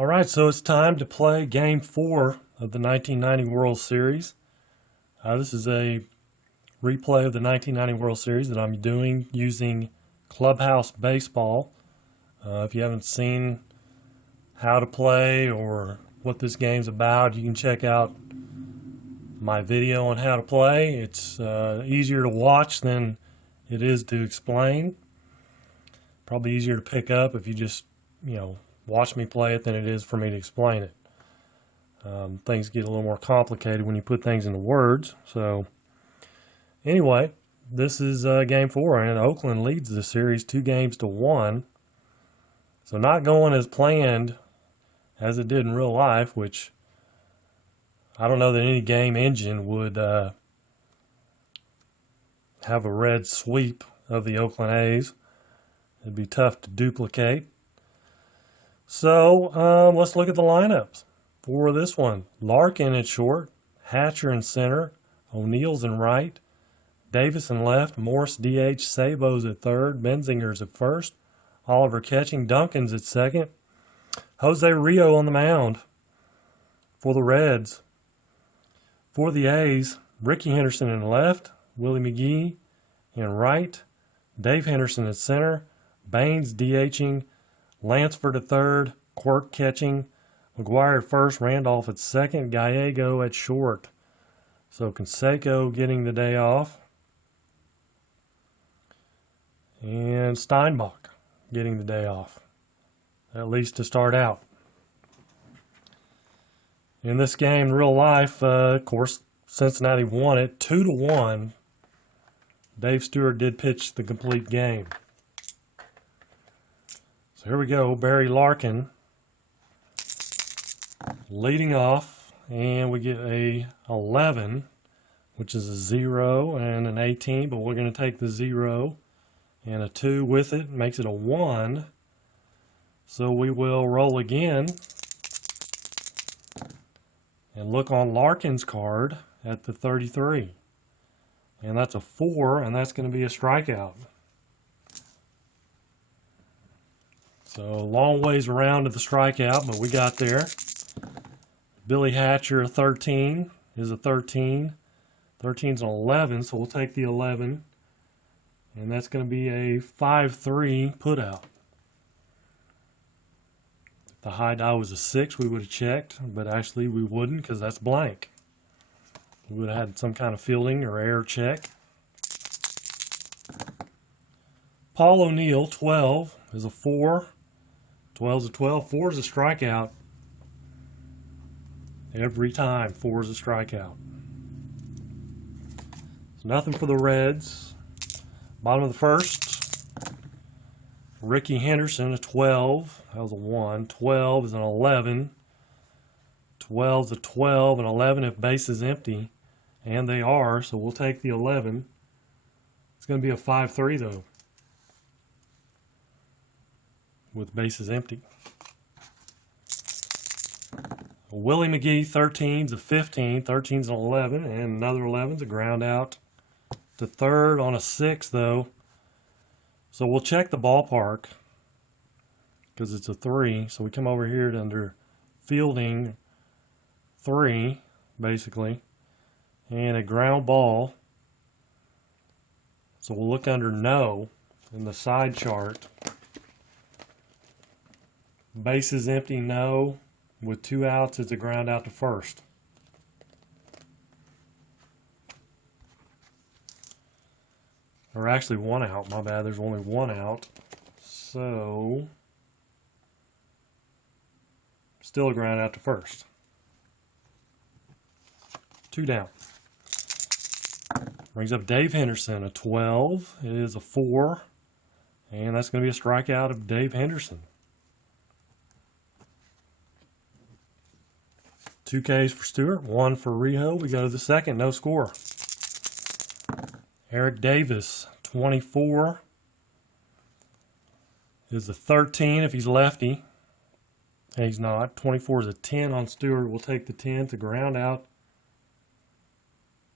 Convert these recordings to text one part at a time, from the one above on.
All right, so it's time to play Game 4 of the 1990 World Series. This is a replay of the 1990 World Series that I'm doing using Clubhouse Baseball. If you haven't seen how to play or what this game's about, you can check out my video on how to play. It's easier to watch than it is to explain. Probably easier to pick up if you just, watch me play it than it is for me to explain it. Things get a little more complicated when you put things into words. So anyway, this is Game 4, and Oakland leads the series 2-1. So not going as planned as it did in real life, which I don't know that any game engine would have a red sweep of the Oakland A's. It'd be tough to duplicate. So let's look at the lineups for this one. Larkin at short, Hatcher in center, O'Neill's in right, Davis in left, Morse DH, Sabo's at third, Benzinger's at first, Oliver catching, Duncan's at second, Jose Rio on the mound for the Reds. For the A's, Ricky Henderson in left, Willie McGee in right, Dave Henderson at center, Baines DHing, Lansford at third, Quirk catching, McGuire at first, Randolph at second, Gallego at short. So Canseco getting the day off, and Steinbach getting the day off, at least to start out. In this game, in real life, of course, Cincinnati won it 2-1. Dave Stewart did pitch the complete game. So here we go, Barry Larkin leading off, and we get a 11, which is a 0 and an 18, but we're going to take the 0 and a 2 with it, makes it a 1. So we will roll again and look on Larkin's card at the 33. And that's a 4, and that's going to be a strikeout. So long ways around to the strikeout, but we got there. Billy Hatcher, 13, is a 13. 13's an 11, so we'll take the 11. And that's going to be a 5-3 putout. If the high die was a 6, we would have checked, but actually we wouldn't because that's blank. We would have had some kind of fielding or error check. Paul O'Neill, 12, is a 4. 12's a 12. 4 is a strikeout. Every time, 4 is a strikeout. So nothing for the Reds. Bottom of the first, Ricky Henderson, a 12. That was a 1. 12 is an 11. 12's a 12, and 11 if base is empty. And they are, so we'll take the 11. It's going to be a 5-3, though, with bases empty. Willie McGee, 13's a 15. 13's an 11, and another 11's a ground out to third on a 6, though. So we'll check the ballpark because it's a 3. So we come over here to under fielding 3, basically, and a ground ball. So we'll look under no in the side chart. Bases empty, no. With 2 outs, it's a ground out to first. Or actually 1 out, my bad. There's only 1 out. So, still a ground out to first. 2 down. Brings up Dave Henderson, a 12. It is a 4. And that's going to be a strikeout of Dave Henderson. 2 Ks for Stewart, 1 for Rijo. We go to the second, no score. Eric Davis, 24, is a 13 if he's lefty. And he's not. 24 is a 10 on Stewart. We'll take the 10 to ground out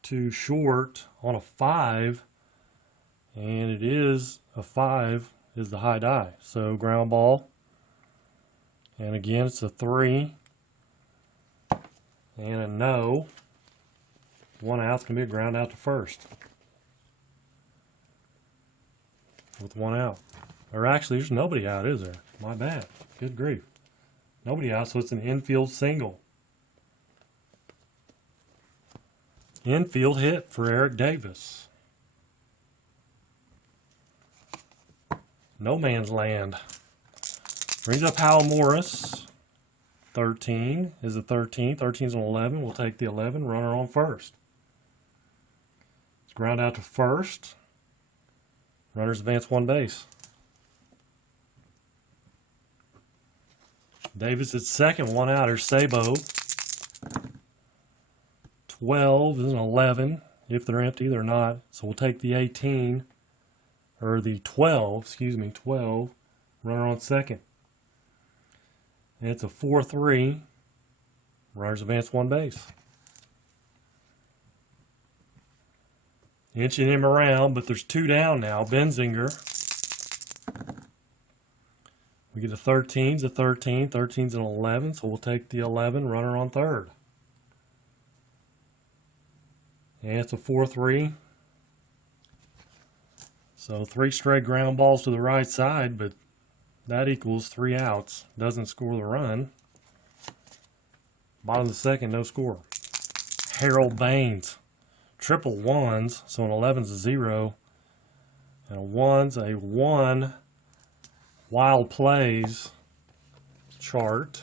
to short on a 5. And it is a 5 is the high die. So ground ball And again, it's a 3 and a no. One out's going to be a ground out to first with one out. Or actually, there's nobody out, is there? My bad. Good grief. Nobody out, so it's an infield single. Infield hit for Eric Davis. No man's land. Brings up Howell Morris. 13 is a 13. 13 is an 11. We'll take the 11. Runner on first. It's ground out to first. Runners advance one base. Davis at second, one out. Here's Sabo. 12 is an 11. If they're empty, they're not. So we'll take the 18, or the 12, excuse me, 12. Runner on second. And it's a 4-3. Runners advance one base. Inching him around, but there's two down now. Benzinger. We get a 13's a 13. 13's an 11, so we'll take the 11. Runner on third. And it's a 4-3. So 3 straight ground balls to the right side, but that equals 3 outs. Doesn't score the run. Bottom of the second, no score. Harold Baines. Triple ones, so an 11's a 0. And a 1's a 1. Wild plays chart.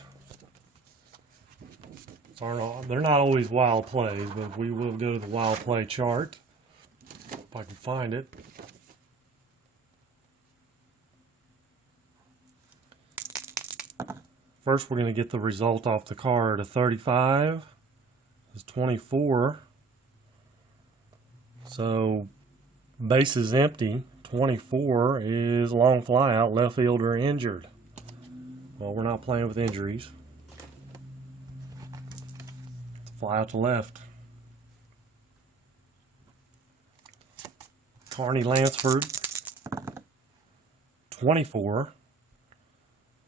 They're not always wild plays, but we will go to the wild play chart if I can find it. First, we're going to get the result off the card. A 35 is 24. So, base is empty. 24 is long fly out, left fielder injured. Well, we're not playing with injuries. Fly out to left. Carney Lansford. 24.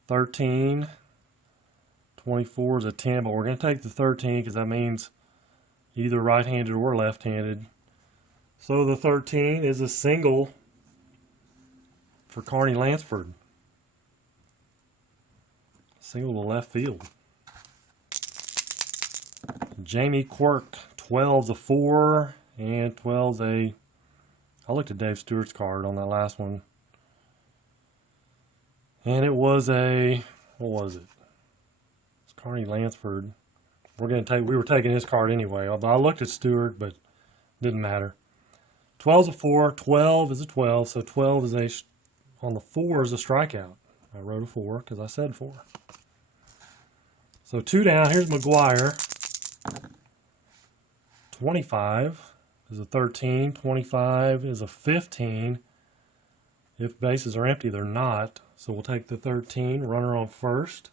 13. 24 is a 10, but we're going to take the 13 because that means either right-handed or left-handed. So the 13 is a single for Carney Lansford. Single to left field. Jamie Quirk, 12's a 4, and 12's a... I looked at Dave Stewart's card on that last one. And it was a... What was it? It's Carney Lansford. We were taking his card anyway. Although I looked at Stewart, but didn't matter. 12's a 4, 12 is a 12, so 12 is a... On the 4 is a strikeout. I wrote a 4 because I said 4. So 2 down. Here's McGuire. 25 is a 13. 25 is a 15. If bases are empty, they're not. So we'll take the 13. Runner on first.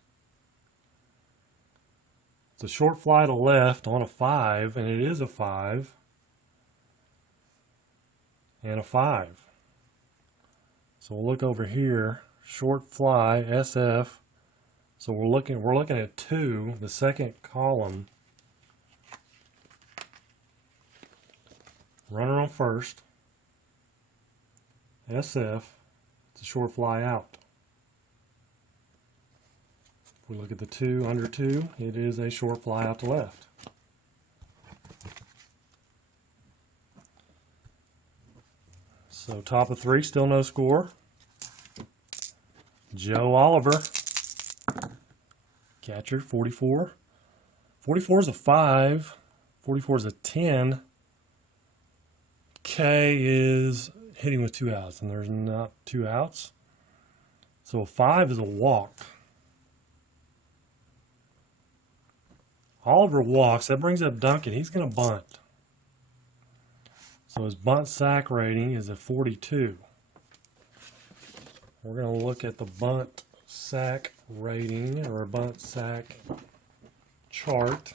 It's a short fly to left on a 5, and it is a 5. And a 5. So we'll look over here. Short fly, SF. So we're looking at 2, the second column. Runner on first. SF. It's a short fly out. If we look at the 2, under 2, it is a short fly out to left. So top of 3, still no score. Joe Oliver. Catcher, 44. 44 is a 5. 44 is a 10. K is hitting with 2 outs, and there's not 2 outs. So a 5 is a walk. Oliver walks. That brings up Duncan. He's going to bunt. So his bunt sack rating is a 42. We're going to look at the bunt sack rating, or a bunt sack chart.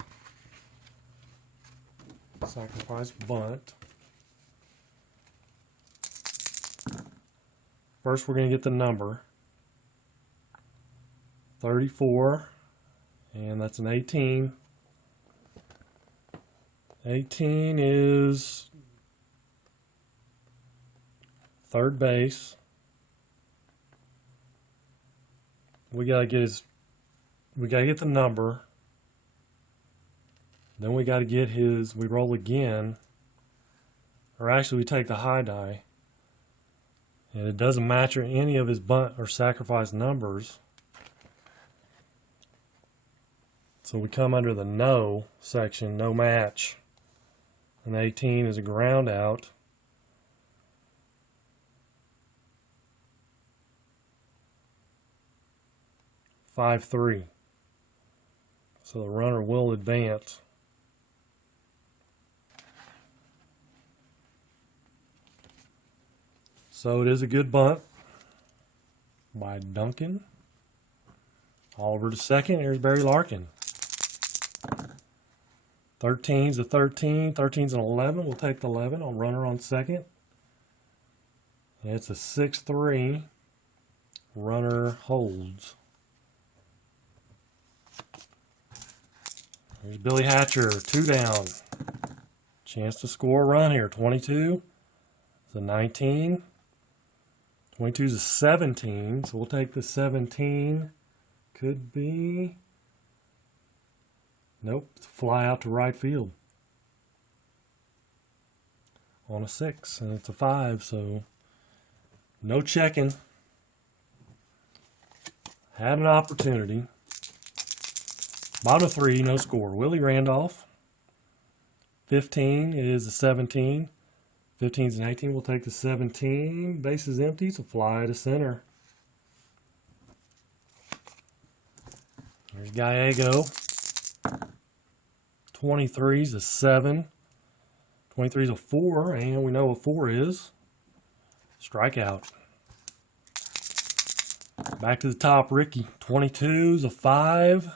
Sacrifice bunt. First, we're going to get the number. 34, and that's an 18. 18 is third base. We gotta get the number. Then we gotta get we roll again. Or actually we take the high die. And it doesn't match any of his bunt or sacrifice numbers. So we come under the no section, no match. And 18 is a ground out. Five, 3. So the runner will advance. So it is a good bunt by Duncan. Oliver to second. Here's Barry Larkin. 13's a 13. 13's an 11. We'll take the 11 on runner on second. And it's a 6-3. Runner holds. Here's Billy Hatcher, 2 down. Chance to score a run here. 22 is a 19. 22 is a 17, so we'll take the 17. Could be... Nope, fly out to right field. On a 6, and it's a 5, so no checking. Had an opportunity. Bottom of 3, no score. Willie Randolph. 15 is a 17. 15 is an 18. We'll take the 17. Base is empty, so fly to center. There's Gallego. 23 is a 7. 23 is a 4, and we know what 4 is. Strikeout. Back to the top, Ricky. 22 is a 5.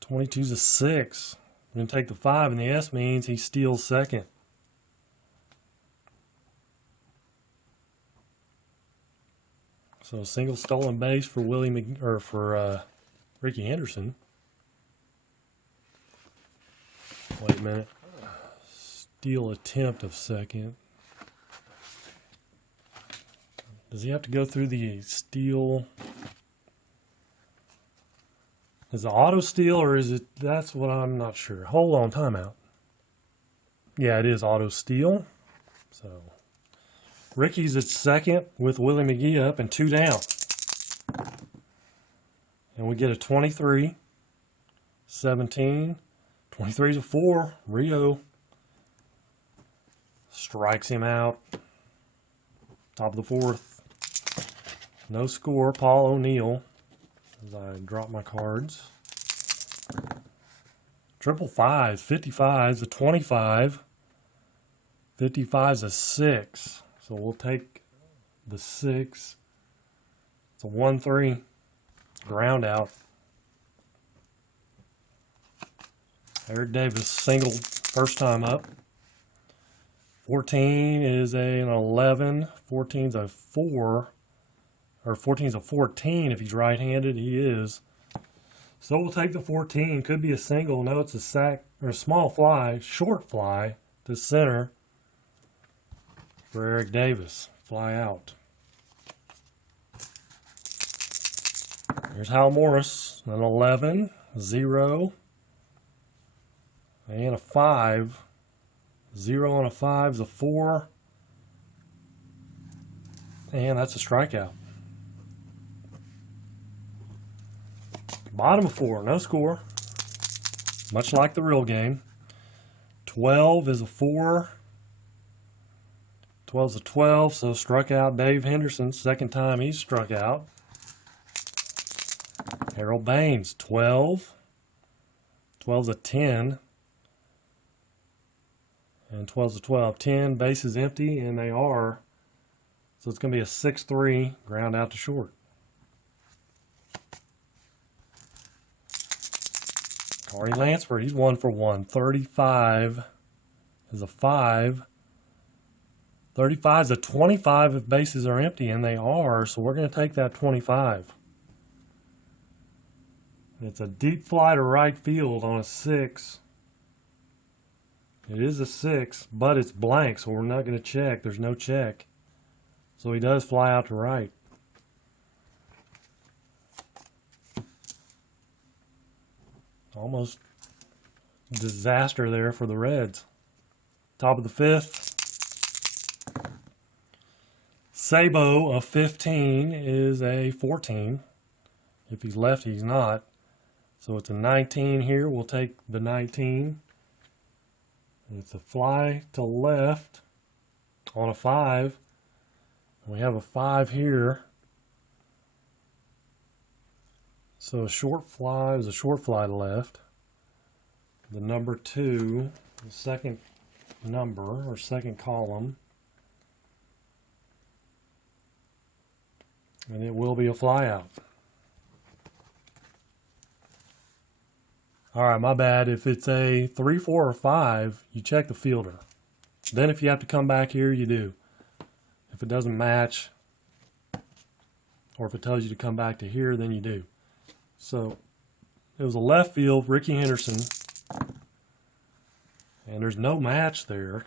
22 is a 6. We're going to take the 5, and the S means he steals second. So a single stolen base for Ricky Henderson. Wait a minute. Steal attempt of second. Does he have to go through the steal? Is it auto steal or is it? That's what I'm not sure. Hold on, timeout. Yeah, it is auto steal. So Ricky's at second with Willie McGee up and 2 down. And we get a 23, 17, 23 is a 4. Rio strikes him out. Top of the 4th. No score. Paul O'Neill. As I drop my cards. Triple 5s. 55's a 25. 55's a 6. So we'll take the 6. It's a 1-3. Ground out. Eric Davis singled first time up. 14 is an 11. 14's a 4. Or 14's a 14 if he's right-handed. He is. So we'll take the 14. Could be a single. No, it's a sac or a small fly, short fly to center for Eric Davis. Fly out. Here's Hal Morris. An 11, 0, and a 5. 0 on a 5 is a 4. And that's a strikeout. Bottom of 4, no score. Much like the real game. 12 is a 4. 12's a 12, so struck out Dave Henderson. Second time he's struck out. Harold Baines, 12. 12's a 10. And 12's a 12. 10, bases empty, and they are. So it's going to be a 6-3, ground out to short. Corey Lansford, he's 1 for 1. 35 is a 5. 35 is a 25 if bases are empty, and they are, so we're going to take that 25. It's a deep fly to right field on a 6. It is a 6, but it's blank, so we're not going to check. There's no check. So he does fly out to right. Almost disaster there for the Reds. Top of the 5th. Sabo of 15 is a 14. If he's lefty, he's not. So it's a 19 here. We'll take the 19. It's a fly to left on a 5. We have a 5 here. So a short fly is a short fly to left. The number 2, the second number or second column. And it will be a fly out. All right, my bad. If it's a 3, 4, or 5, you check the fielder. Then if you have to come back here, you do. If it doesn't match, or if it tells you to come back to here, then you do. So it was a left field, Ricky Henderson. And there's no match there.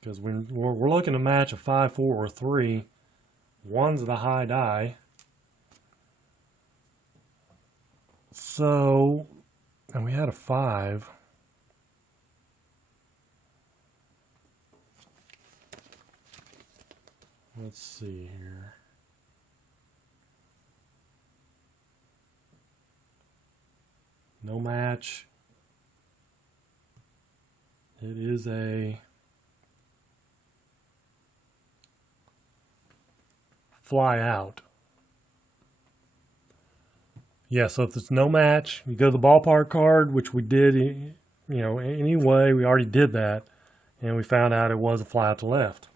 Because when we're looking to match a 5, 4, or 3, 1's the high die. So, and we had a 5. Let's see here. No match. It is a fly out. Yeah, so if it's no match, you go to the ballpark card, which we did, anyway, we already did that, and we found out it was a fly out to left.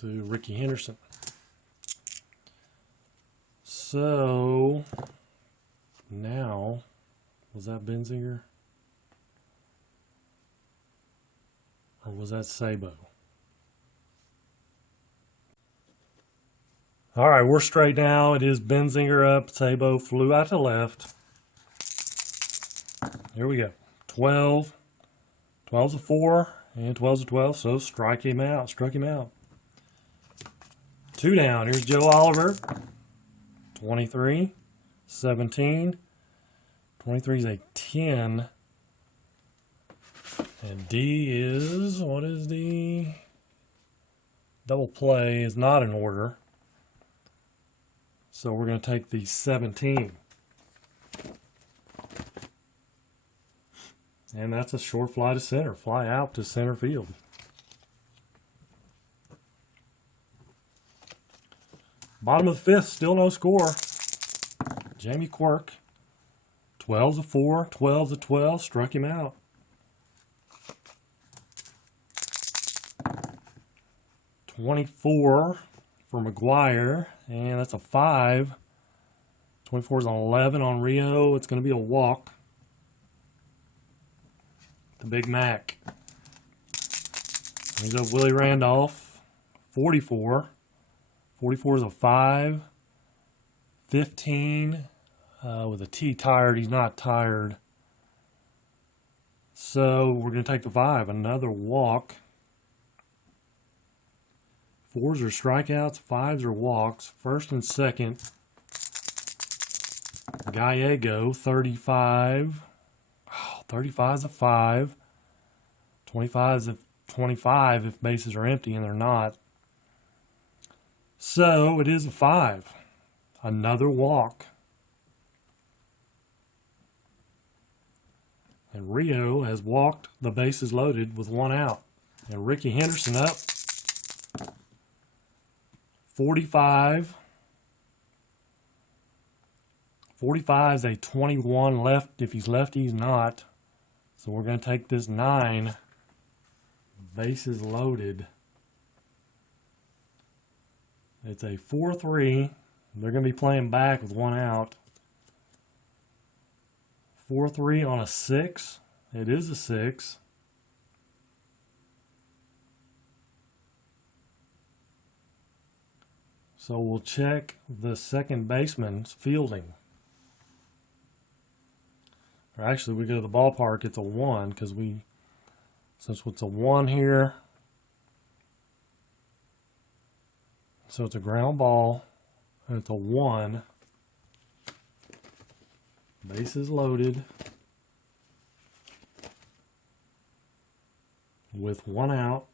To Ricky Henderson. So, now, was that Benzinger? Or was that Sabo? All right, we're straight now. It is Benzinger up. Sabo flew out to left. Here we go. 12. 12's a 4, and 12's a 12, so strike him out. Struck him out. 2 down. Here's Joe Oliver. 23. 17. 23 is a 10. And D is, what is D? Double play is not in order. So we're going to take the 17. And that's a short fly to center. Fly out to center field. Bottom of the 5th, still no score. Jamie Quirk. 12's a 4, 12's a 12, struck him out. 24 for McGuire, and that's a 5. 24 is an 11 on Rio. It's going to be a walk. The Big Mac. Here's up Willie Randolph. 44. 44 is a 5. 15 with a T tired. He's not tired. So we're going to take the 5. Another walk. 4s are strikeouts. 5s are walks. First and second. Gallego, 35. Oh, 35 is a 5. 25 is a 25 if bases are empty, and they're not. So it is a 5. Another walk. And Rio has walked the bases loaded with 1 out. And Ricky Henderson up. 45. 45 is a 21 left. If he's lefty, he's not. So we're going to take this 9. Bases loaded. It's a 4-3. They're going to be playing back with 1 out. 4-3 on a 6. It is a 6. So we'll check the second baseman's fielding. Or actually, we go to the ballpark, it's a 1 because since it's a 1 here, so it's a ground ball, and it's a 1. Bases loaded with 1 out.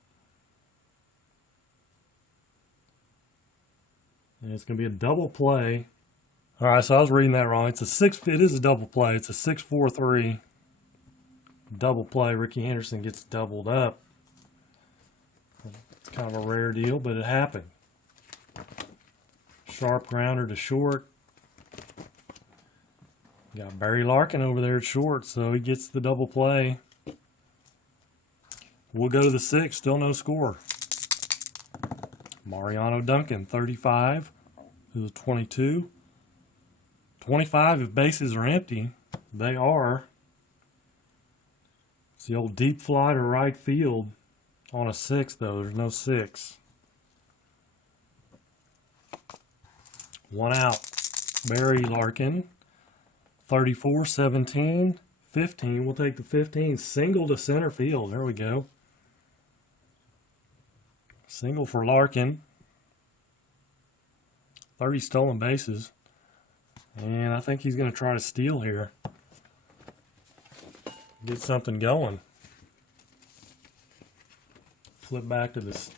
And it's going to be a double play. All right, so I was reading that wrong. It is a double play. It's a 6-4-3 double play. Ricky Henderson gets doubled up. It's kind of a rare deal, but it happened. Sharp grounder to short. Got Barry Larkin over there at short, so he gets the double play. We'll go to the 6th, still no score. Mariano Duncan, 35, is a 22. 25 if bases are empty. They are. It's the old deep fly to right field on a 6, though. There's no 6. 1 out. Barry Larkin. 34, 17, 15. We'll take the 15. Single to center field. There we go. Single for Larkin. 30 stolen bases. And I think he's going to try to steal here. Get something going. Flip back to the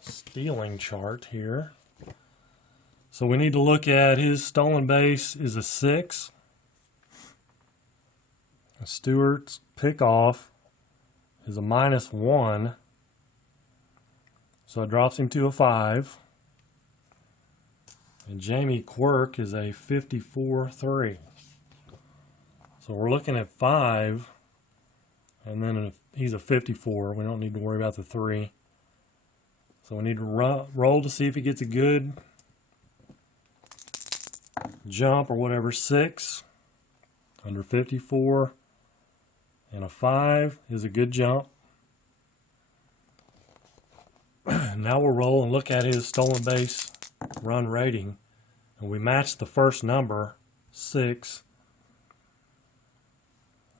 stealing chart here. So we need to look at his stolen base is a 6. Stewart's pickoff is a -1. So it drops him to a 5. And Jamie Quirk is a 54-3. So we're looking at 5. And then he's a 54. We don't need to worry about the 3. So we need to roll to see if he gets a good jump or whatever. 6 under 54 and a 5 is a good jump. Now we'll roll and look at his stolen base run rating, and we match the first number, 6.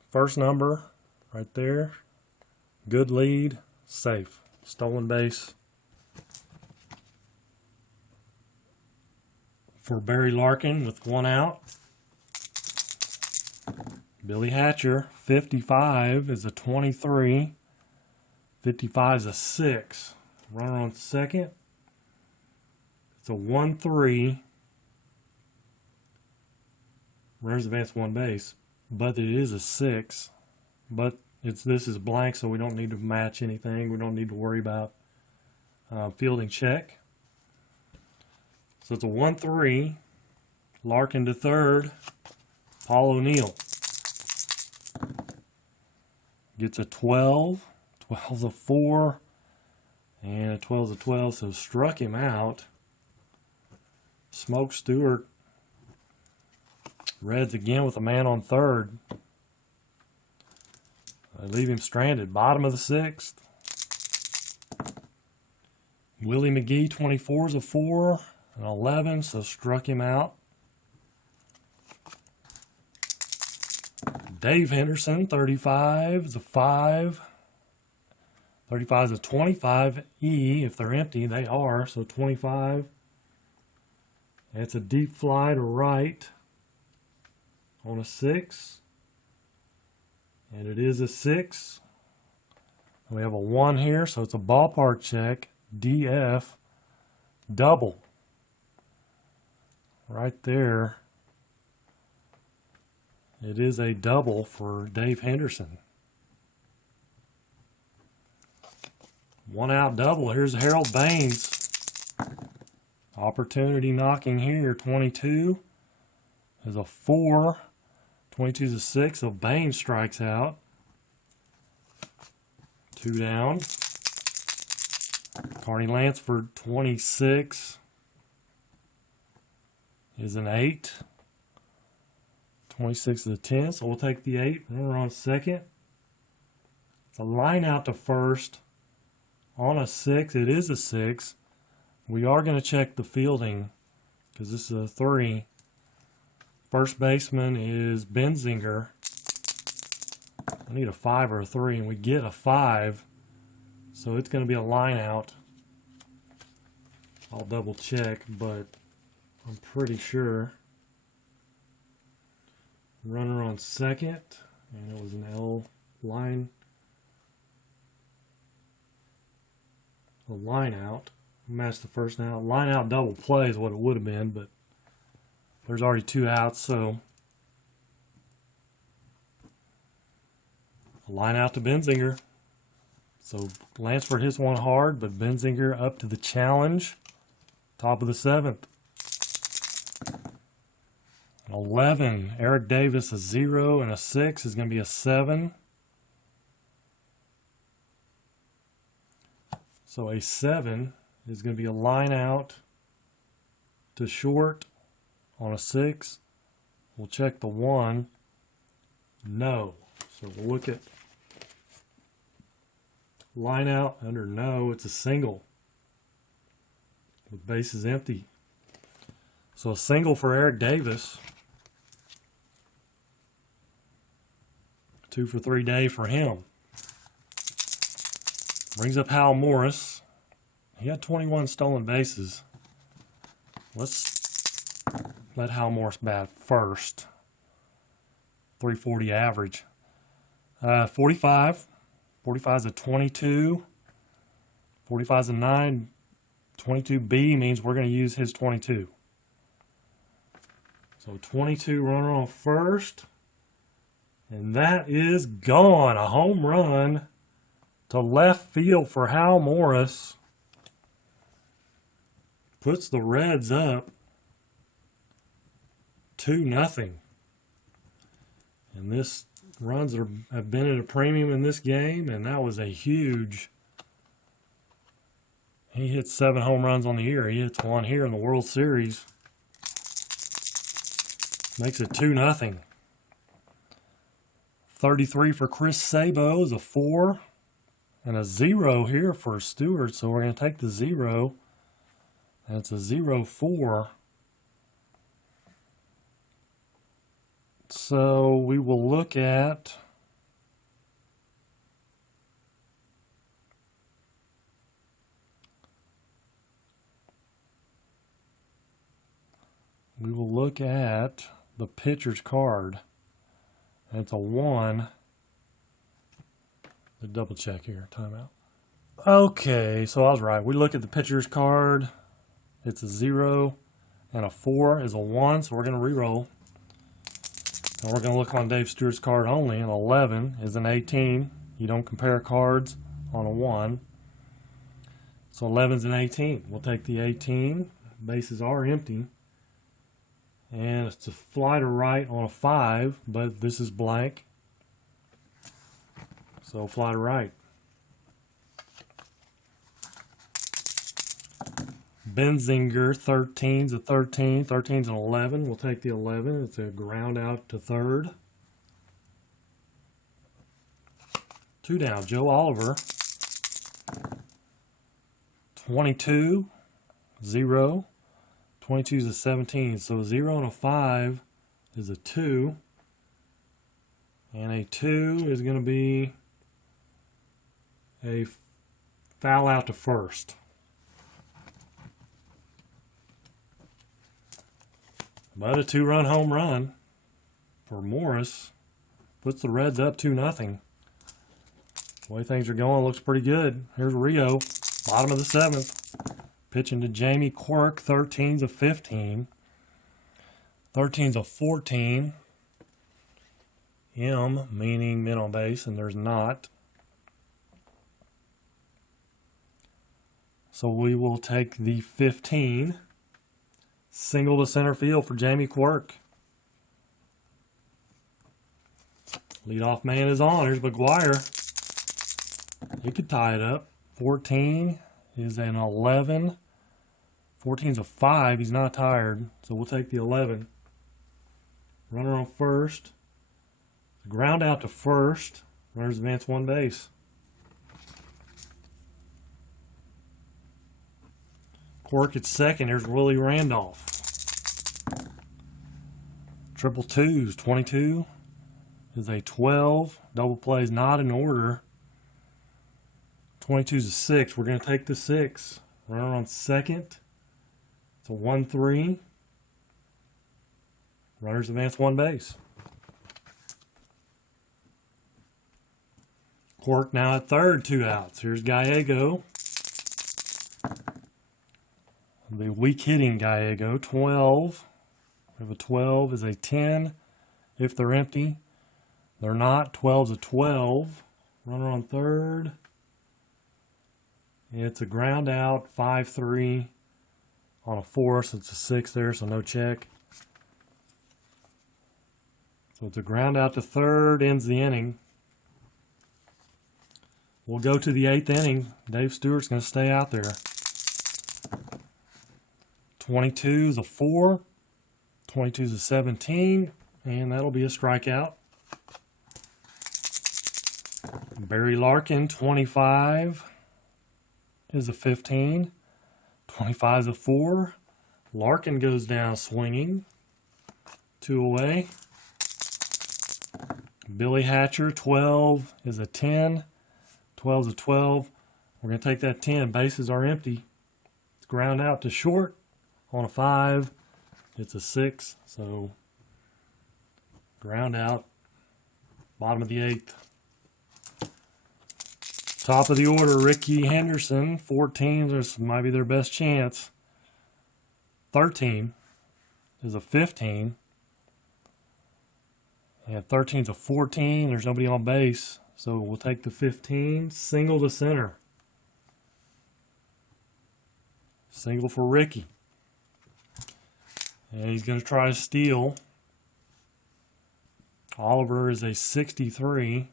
First number right there, good lead, safe. Stolen base for Barry Larkin with 1 out. Billy Hatcher, 55 is a 23. 55 is a 6. Runner on second. It's a 1-3. Runners advance 1 base, but it is a 6. But this is blank, so we don't need to match anything. We don't need to worry about fielding check. So it's a 1-3. Larkin to third. Paul O'Neill gets a 12. 12's a 4. And a 12's a 12, so struck him out. Smoke Stewart. Reds again with a man on third. They leave him stranded. Bottom of the 6th. Willie McGee, 24's a 4. An 11, so struck him out. Dave Henderson, 35 is a 5. 35 is a 25E. If they're empty, they are. So 25. It's a deep fly to right on a 6. And it is a 6. We have a 1 here, so it's a ballpark check. DF. Double. Right there. It is a double for Dave Henderson. 1 out double. Here's Harold Baines. Opportunity knocking here. 22 is a 4. 22 is a 6. So Baines strikes out. 2 down. Carney Lansford, 26 is an 8. 26 is a 10, so we'll take the 8. Runner on second. It's a line out to first on a 6. It is a 6. We are going to check the fielding because this is a 3. First baseman is Benzinger. I need a 5 or a 3, and we get a 5. So it's going to be a line out. I'll double check, but I'm pretty sure. Runner on second, and it was an L line. A line out. Match the first out. Line out double play is what it would have been, but there's already 2 outs, so a line out to Benzinger. So Lansford hits one hard, but Benzinger up to the challenge. Top of the 7th. 11. Eric Davis, a 0 and a 6 is going to be a 7. So a 7 is going to be a line out to short on a 6. We'll check the 1. No. So we'll look at line out under no. It's a single with bases empty. So a single for Eric Davis. 2 for 3 day for him. Brings up Hal Morris. He had 21 stolen bases. Let's let Hal Morris bat first. 340 average. 45. 45 is a 22. 45 is a 9. 22B means we're going to use his 22. So 22 runner on first. And that is gone. A home run to left field for Hal Morris. Puts the Reds up 2-0. And this runs have been at a premium in this game, and that was a huge. He hit 7 home runs on the year. He hits 1 here in the World Series. Makes it 2-0. 33 for Chris Sabo is a 4. And a 0 here for Stewart. So we're going to take the 0. And it's a 0-4. So we will look at the pitcher's card. And it's a 1. The double check here. Timeout. Okay, so I was right. We look at the pitcher's card. It's a 0. And a 4 is a 1. So we're going to re-roll. And we're going to look on Dave Stewart's card only. An 11 is an 18. You don't compare cards on a 1. So 11 is an 18. We'll take the 18. Bases are empty. And it's a fly to right on a 5, but this is blank. So fly to right. Benzinger, 13's a 13. 13's an 11. We'll take the 11. It's a ground out to third. 2 down. Joe Oliver. 22, 0. 22 is a 17. So a 0 and a 5 is a 2. And a 2 is going to be a foul out to first. But a 2-run home run for Morris puts the Reds up 2-0. The way things are going looks pretty good. Here's Rio, bottom of the 7th. Pitching to Jamie Quirk, 13's a 15. 13's a 14. M, meaning men on base, and there's not. So we will take the 15. Single to center field for Jamie Quirk. Leadoff man is on. Here's McGuire. He could tie it up. 14 is an 11. 14's a 5. He's not tired, so we'll take the 11. Runner on first. Ground out to first. Runners advance 1 base. Cork at second. Here's Willie Randolph. Triple twos. 22 is a 12. Double plays not in order. 22 is a 6. We're going to take the 6. Runner on second. It's a 1-3. Runners advance one base. Cork now at third, 2 outs. Here's Gallego. It'll be weak hitting Gallego. 12. We have a 12 is a 10 if they're empty. They're not. 12's a 12. Runner on third. It's a ground out. 5-3 on a 4, so it's a 6 there, so no check. So it's a ground out to third, ends the inning. We'll go to the 8th inning. Dave Stewart's going to stay out there. 22 is a 4. 22 is a 17. And that'll be a strikeout. Barry Larkin, 25 is a 15. 25 is a 4. Larkin goes down swinging. 2 away. Billy Hatcher, 12 is a 10. 12 is a 12. We're going to take that 10. Bases are empty. It's ground out to short on a 5. It's a 6. So ground out. Bottom of the 8th. Top of the order, Ricky Henderson. 14. This might be their best chance. 13 is a 15. And 13 is a 14. There's nobody on base. So we'll take the 15, single to center. Single for Ricky. And he's going to try to steal. Oliver is a 63.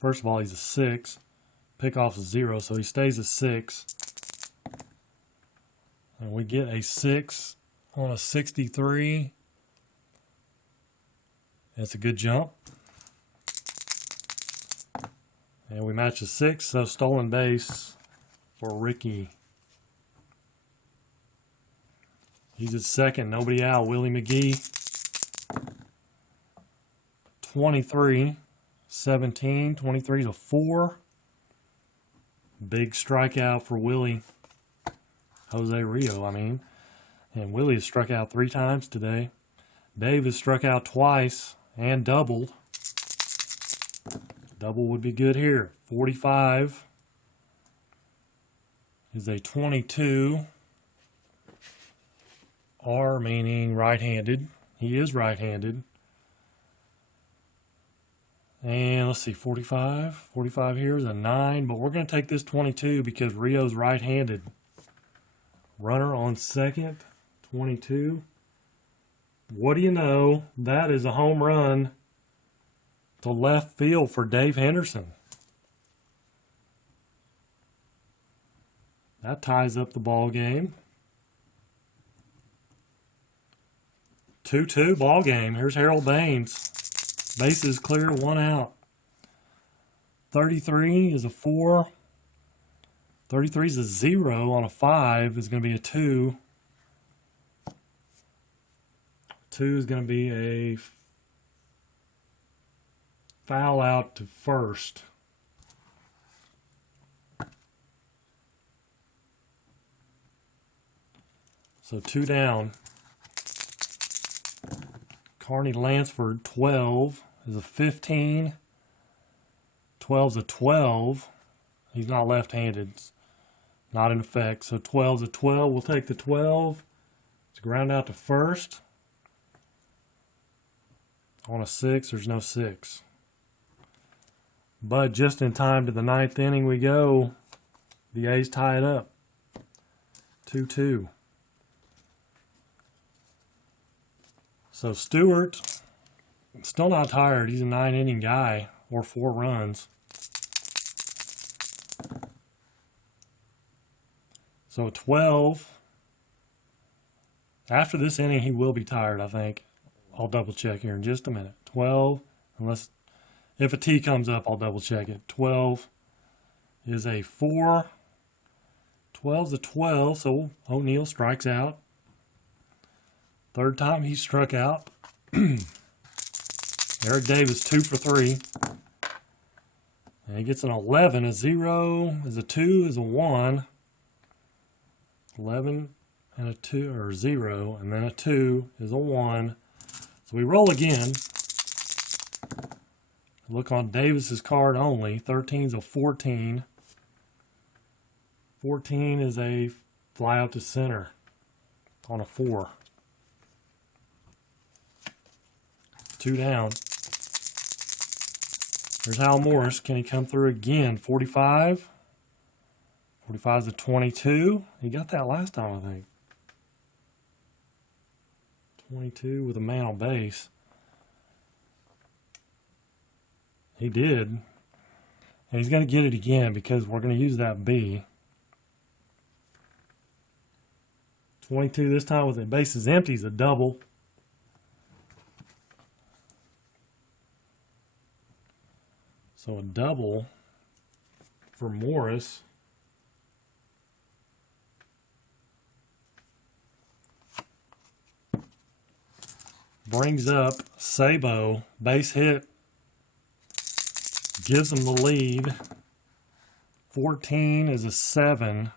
First of all, he's a 6. Pickoff's a 0, so he stays a 6. And we get a 6 on a 63. That's a good jump. And we match a 6, so stolen base for Ricky. He's at second, nobody out. Willie McGee. 23, 17. 23 is a 4. Big strikeout for Willie. Jose Rio, I mean. And Willie has struck out 3 times today. Dave has struck out twice and doubled. Double would be good here. 45 is a 22. R meaning right-handed. He is right-handed. And let's see, 45. 45 here is a 9, but we're going to take this 22 because Rio's right-handed. Runner on second, 22. What do you know? That is a home run to left field for Dave Henderson. That ties up the ball game. 2-2 ball game. Here's Harold Baines. Bases clear, 1 out. 33 is a 4. 33 is a 0 on a 5 is going to be a 2. 2 is going to be a foul out to first. So 2 down. Carney Lansford, 12 is a 15. 12 is a 12. He's not left-handed. It's not in effect. So 12 is a 12. We'll take the 12. It's ground out to first. On a 6, there's no 6. But just in time to the 9th inning we go. The A's tie it up. 2-2. So Stewart, still not tired. He's a 9-inning guy, or 4 runs. So 12. After this inning, he will be tired, I think. I'll double check here in just a minute. 12, unless, if a T comes up, I'll double check it. 12 is a 4. 12's a 12, so O'Neill strikes out. Third time he struck out. Eric Davis 2 for 3. And he gets an 11, a 0, is a 2, is a 1. 11 and a 2, or 0, and then a 2 is a 1. So we roll again. Look on Davis's card only. 13's a 14. 14 is a fly out to center on a 4. 2 down. There's Hal Morris. Can he come through again? 45. 45 is a 22. He got that last time, I think. 22 with a man on base. He did. And he's going to get it again because we're going to use that B. 22 this time with the bases empty is a double. So a double for Morris. Brings up Sabo, base hit, gives him the lead. 14 is a 7.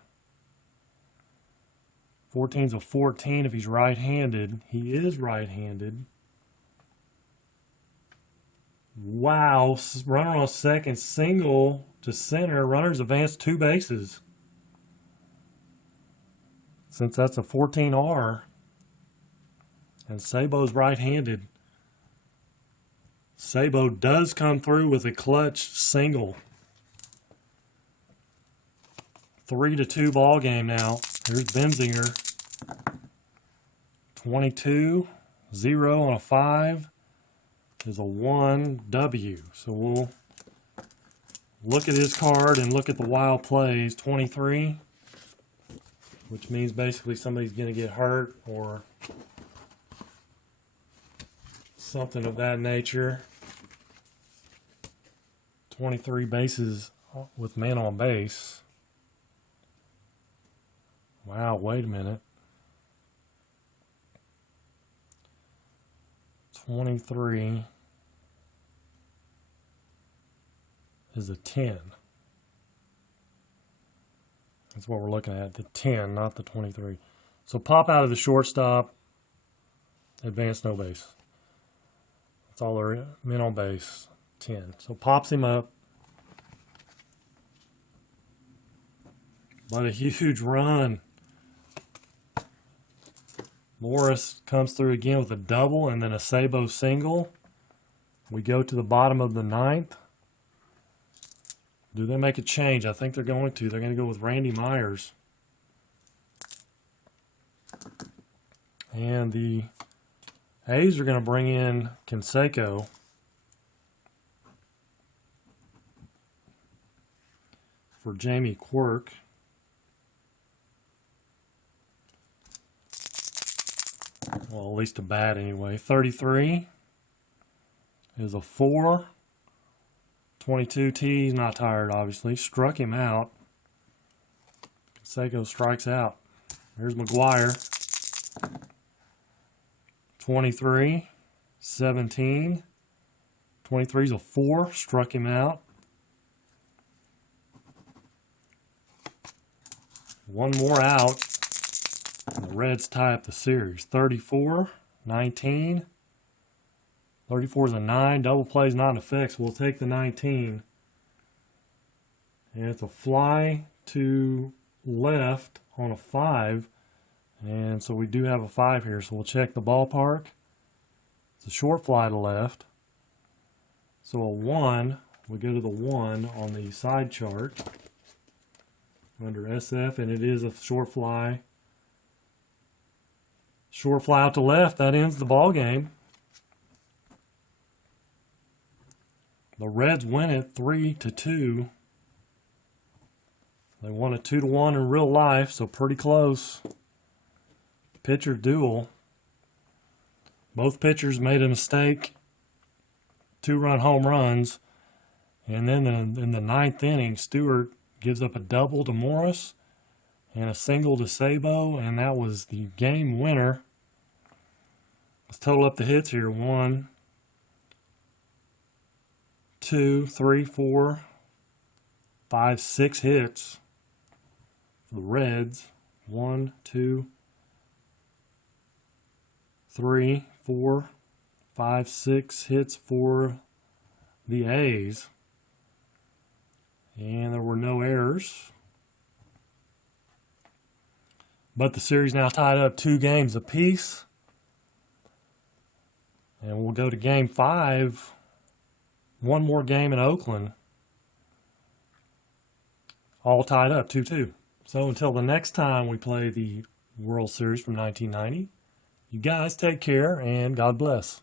14's a 14 if he's right-handed. He is right-handed. Wow, runner on second, single to center. Runners advance 2 bases. Since that's a 14R. And Sabo's right-handed. Sabo does come through with a clutch single. 3-2 ball game now. Here's Benzinger. 22, 0 on a 5 is a 1W. So we'll look at his card and look at the wild plays. 23, which means basically somebody's going to get hurt or something of that nature. 23 bases with man on base. Wow, wait a minute. 23 is a 10. That's what we're looking at, the 10, not the 23. So pop out of the shortstop, advance no base. That's all there is, men on base, 10. So pops him up. But a huge run. Morris comes through again with a double and then a Sabo single. We go to the bottom of the 9th. Do they make a change? I think they're going to. They're going to go with Randy Myers. And the A's are going to bring in Canseco. For Jamie Quirk. Well, at least a bat anyway. 33 is a 4. 22 T, he's not tired, obviously. Struck him out. Canseco strikes out. There's McGuire. 23, 17. 23 is a 4. Struck him out. One more out. And the Reds tie up the series. 34, 19. 34 is a 9. Double plays not in effect, so we'll take the 19. And it's a fly to left on a 5. And so we do have a 5 here, so we'll check the ballpark. It's a short fly to left. So a 1, we go to the 1 on the side chart under SF, and it is a short fly. Short fly out to left. That ends the ball game. The Reds win it 3-2. They won it 2-1 in real life, so pretty close. Pitcher duel. Both pitchers made a mistake. 2-run home runs. And then in the 9th inning, Stewart gives up a double to Morris. and a single to Sabo, and that was the game winner. Let's total up the hits here. 1, 2, 3, 4, 5, 6 hits for the Reds. 1, 2, 3, 4, 5, 6 hits for the A's. And there were no errors. But the series now tied up 2 games apiece. And we'll go to game 5. One more game in Oakland. All tied up 2-2. So until the next time we play the World Series from 1990, you guys take care and God bless.